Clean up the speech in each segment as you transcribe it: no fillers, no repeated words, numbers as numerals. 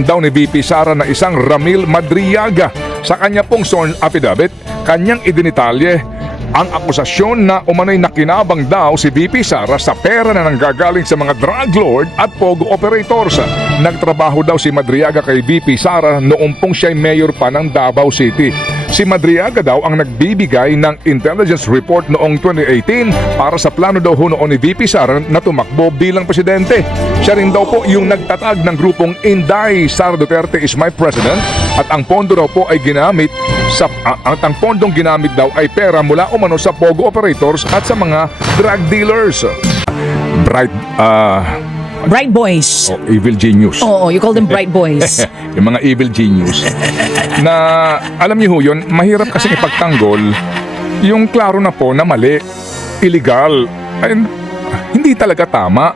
daw ni VP Sara na isang Ramil Madriaga. Sa kanya pong sworn affidavit, kanyang idinitalye ang akusasyon na umano'y nakinabang daw si VP Sara sa pera na nanggagaling sa mga drug lord at pogo operators. Nagtrabaho daw si Madriaga kay VP Sara noong pong siya'y mayor pa ng Davao City. Si Madriaga daw ang nagbibigay ng intelligence report noong 2018 para sa plano daw ho noon ni VP Sara na tumakbo bilang presidente. Siya rin daw po yung nagtatag ng grupong Inday Sara Duterte is my president at ang pondo daw po ay ginamit sa ang pondong ginamit daw ay pera mula umano sa pogo operators at sa mga drug dealers. Bright boys. Evil genius. Oo, you call them bright boys. Yung mga evil genius. Na alam niyo ho yun, mahirap kasi ipagtanggol yung klaro na po na mali, illegal, and hindi talaga tama.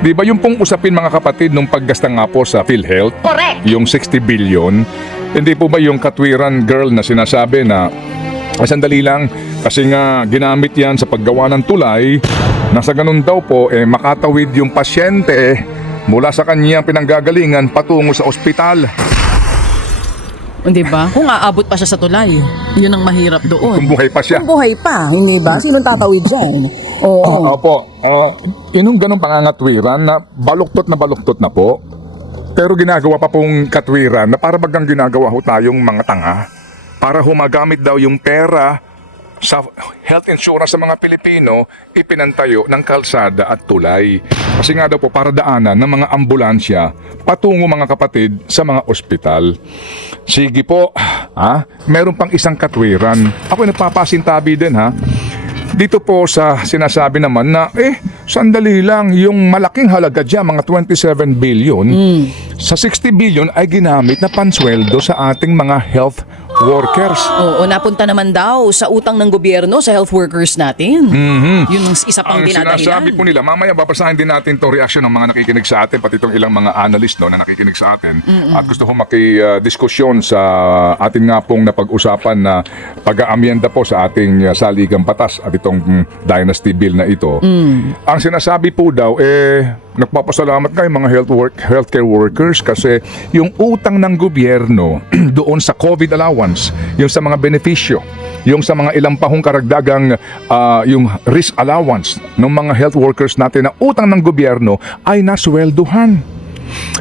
Di ba yung pong usapin mga kapatid nung paggasta nga po sa PhilHealth? Correct. Yung 60 billion, hindi po ba yung katwiran girl na sinasabi na sandali lang kasi nga ginamit yan sa paggawa ng tulay na sa ganun daw po makatawid yung pasyente mula sa kanyang pinanggagalingan patungo sa ospital. Di ba? Kung aabot pa siya sa tulay, yun ang mahirap doon. Kung buhay pa siya. Kung buhay pa, hindi ba? Sinong tatawid dyan? Oo. Opo. Yung ganong pangangatwiran na baluktot na po. Pero ginagawa pa pong katwiran na para bagang ginagawa ho tayong mga tanga para humagamit daw yung pera sa health insurance sa mga Pilipino, ipinantayo ng kalsada at tulay. Kasi nga daw po para daanan ng mga ambulansya patungo mga kapatid sa mga ospital. Sige po, meron pang isang katwiran. Ako nagpapasintabi din Dito po sa sinasabi naman na sandali lang, yung malaking halaga dyan, mga 27 billion, sa 60 billion ay ginamit na pansweldo sa ating mga health workers. Oo, napunta naman daw sa utang ng gobyerno sa health workers natin. Yun ang isa pang Ang dinadahilan. sinasabi po nila, mamaya babasahin din natin itong reaksyon ng mga nakikinig sa atin, pati itong ilang mga analyst na nakikinig sa atin. At gusto ko makidiskusyon sa atin nga pong napag-usapan na pag-aamyenda po sa ating saligang batas at itong dynasty bill na ito. Ang sinasabi po daw, nagpapasalamat kayo mga healthcare workers kasi yung utang ng gobyerno doon sa COVID allowance, yung sa mga benepisyo, yung sa mga ilang pahong karagdagang yung risk allowance ng mga health workers natin na utang ng gobyerno ay naswelduhan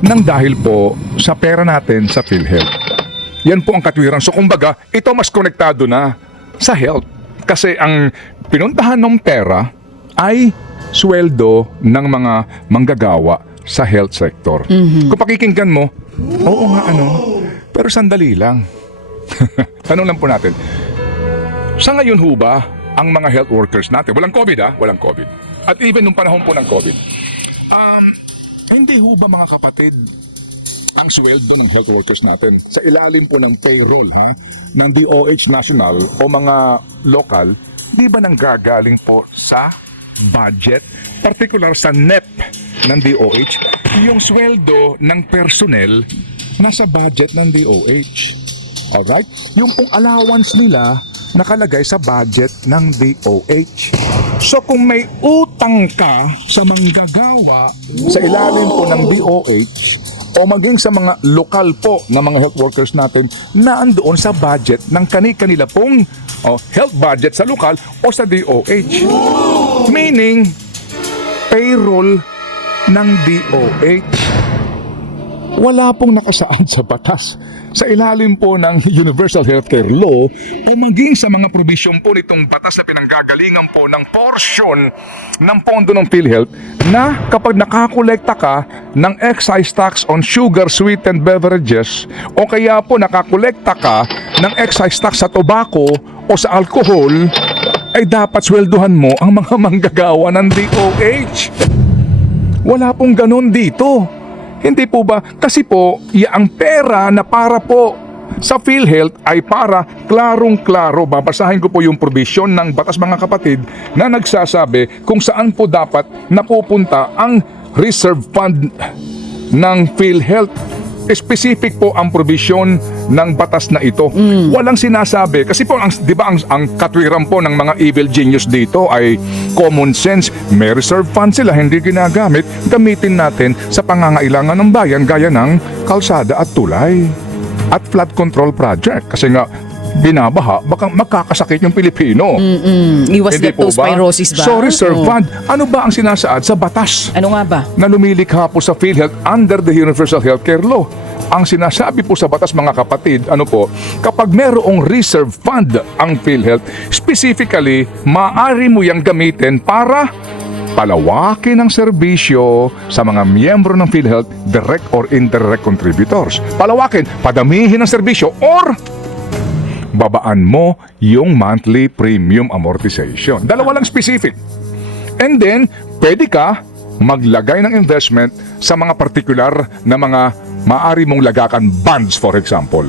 nang dahil po sa pera natin sa PhilHealth. Yan po ang katwiran. So kumbaga, ito mas konektado na sa health kasi ang pinuntahan ng pera ay sweldo ng mga manggagawa sa health sector. Kung pakikinggan mo, oo nga pero sandali lang. Tanong lang po natin, sa ngayon ho ba ang mga health workers natin, walang COVID walang COVID. At even nung panahon po ng COVID, hindi ho ba mga kapatid, ang sweldo ng health workers natin sa ilalim po ng payroll ng DOH National o mga local, di ba nanggagaling po sa budget, particular sa NEP ng DOH, yung sweldo ng personnel nasa budget ng DOH. Alright? Yung pong allowance nila nakalagay sa budget ng DOH. So kung may utang ka sa manggagawa sa ilalim po ng DOH o maging sa mga lokal po na mga health workers natin na andoon sa budget ng kanila pong health budget sa lokal o sa DOH. Meaning, payroll ng DOH. Wala pong nakasaad sa batas. Sa ilalim po ng Universal Healthcare Law o maging sa mga probisyon po nitong batas na pinanggagalingan po ng portion ng pondo ng PhilHealth na kapag nakakolekta ka ng excise tax on sugar sweetened beverages o kaya po nakakolekta ka ng excise tax sa tobacco o sa alcohol, ay dapat swelduhan mo ang mga manggagawa ng DOH. Wala pong ganun dito. Hindi po ba? Kasi po, ang pera na para po sa PhilHealth ay para klarong-klaro. Babasahin ko po yung provision ng batas mga kapatid na nagsasabi kung saan po dapat napupunta ang reserve fund ng PhilHealth. Specific po ang provision ng batas na ito. Walang sinasabi. Kasi po, di ba ang katwiran po ng mga evil genius dito ay common sense. May reserve fund sila, hindi ginagamit. Gamitin natin sa pangangailangan ng bayan gaya ng kalsada at tulay. At flood control project. Kasi nga, binabaha, baka makakasakit yung Pilipino. Iwas Hindi po ba? leptospirosis ba? So, reserve Oo. fund. Ano ba ang sinasaad sa batas Ano nga ba? na lumilikha po sa PhilHealth under the Universal Healthcare Law? Ang sinasabi po sa batas, mga kapatid, ano po, kapag merong reserve fund ang PhilHealth, specifically, maaari mo yang gamitin para palawakin ang serbisyo sa mga miyembro ng PhilHealth, direct or indirect contributors. Palawakin, padamihin ang serbisyo, or babaan mo yung monthly premium amortization. Dalawa lang specific. And then, pwede ka maglagay ng investment sa mga particular na mga maaari mong lagakan, bonds for example.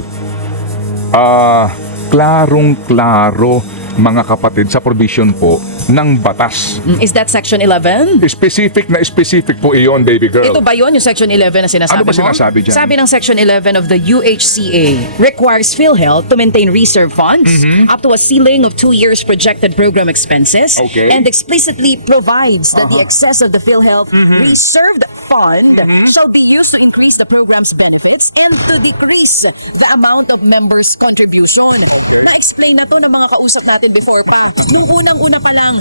Klarong-klaro, mga kapatid, sa provision po ng batas. Is that Section 11? Specific na specific po iyon, baby girl. Ito ba yun, yung Section 11 na sinasabi Ano ba mo? sinasabi dyan? Sabi ng Section 11 of the UHCA, requires PhilHealth to maintain reserve funds up to a ceiling of 2 years projected program expenses, Okay. and explicitly provides that the excess of the PhilHealth reserved fund shall be used to increase the program's benefits and to decrease the amount of members' contribution. Na-explain na to ng mga kausap natin before pa. Nung unang-una pa lang,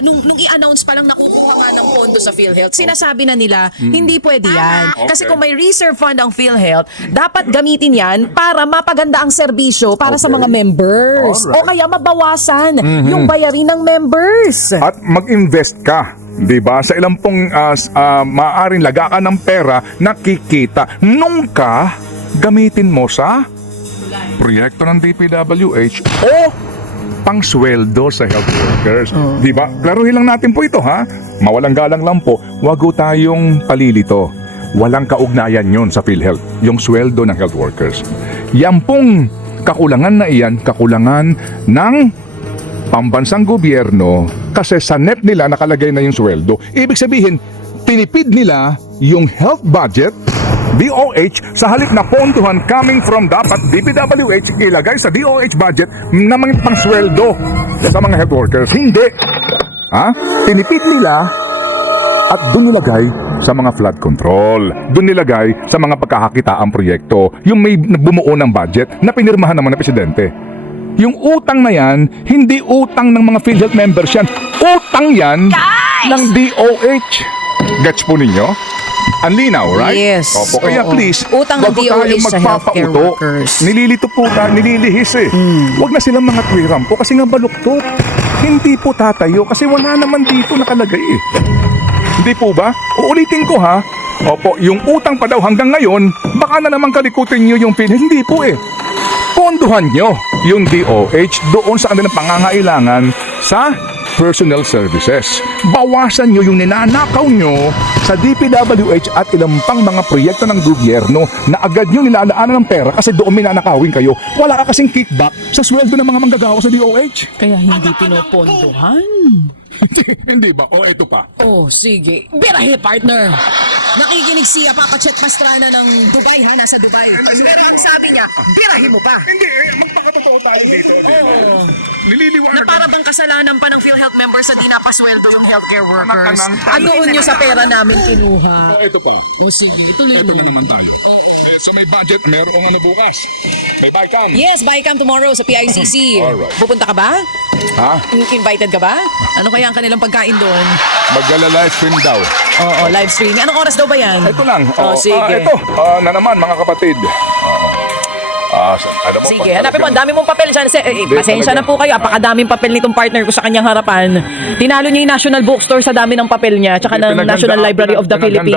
nung i-announce pa lang nakukuha nga ng pondo sa PhilHealth, sinasabi na nila, hindi pwede yan. Kasi Okay. kung may reserve fund ang PhilHealth, dapat gamitin yan para mapaganda ang serbisyo para sa Okay. mga members. Alright. O kaya mabawasan yung bayarin ng members. At mag-invest ka, 'di ba? Sa ilang pong maaaring lagakan ng pera na kikita nung ka gamitin mo sa proyekto ng DPWH o pangsweldo sa health workers. 'Di ba? Klaruhin lang natin po ito, ha? Mawalang galang lang po, wag ho tayong palilito. Walang kaugnayan 'yon sa PhilHealth, yung sweldo ng health workers. Yan pong kakulangan na iyan, kakulangan ng pambansang gobyerno, kasi sa NEP nila nakalagay na yung sweldo. Ibig sabihin, tinipid nila yung health budget, DOH, sa halip na ponduhan coming from dapat DPWH, ilagay sa DOH budget na mga pangsweldo sa mga health workers. Hindi. Ha? Tinipid nila at doon nilagay sa mga flood control. Doon nilagay sa mga pagkakakitaang proyekto. Yung may bumuo ng budget na pinirmahan naman ng presidente. Yung utang na yan, hindi utang ng mga PhilHealth members yan. Utang yan ng DOH. Gets po ninyo? Ang linaw, right? Yes. Opo, kaya Oo. please, Utang ng wag po DOH tayong sa healthcare magpapauto. workers. Nililito po tayo, nililihis eh. Huwag na silang mga twiram po kasi nga baluktot. Hindi po tatayo kasi wala naman dito nakalagay eh. Hindi po ba? Uulitin ko, ha? Opo, yung utang pa daw hanggang ngayon, baka na naman kalikutin nyo yung PhilHealth. Hindi po eh. Ponduhan nyo yung DOH doon sa kanilang pangangailangan sa personnel services. Bawasan nyo yung ninanakaw nyo sa DPWH at ilang pang mga proyekto ng gobyerno na agad nyo nilalaanan ng pera kasi doon minanakawin kayo. Wala ka kasing kickback sa sweldo ng mga manggagawa sa DOH. Kaya hindi pinopondohan. Hindi ba? O ito pa. Oh, sige. Birahe, partner. Nakikinig siya, Papa Chet Pastrana ng Dubai, ha? Nasa Dubai. Pero ang sabi niya, birahe mo pa. Hindi, magpakatotoo tayo dito. Nililiwanag. Na para bang kasalanan pa ng PhilHealth members sa di napasweldo ng healthcare workers? Anak-anak. Ano nyo sa pera namin kinuha? O ito pa. Oh, sige. Ituloy Ito mo. na naman tayo. So may budget, merong ano bukas. May part-time. Yes, Bicam tomorrow sa PICC. Alright. Pupunta ka ba? Ha? Invited ka ba? Ano kaya ang kanilang pagkain doon? Magala-live stream daw. Oo, live streaming. Anong oras daw ba yan? Ito lang. Oh, sige. Ito, na naman mga kapatid. Ano po, Sige, hanapin mo. Ang dami mong papel dyan. Pasensya na po kayo. Apakadaming papel nitong partner ko sa kanyang harapan. Tinalo niya yung National Bookstore sa dami ng papel niya. Tsaka ng Pinaghandaan- National Library of the pinaghandaan- Philippines.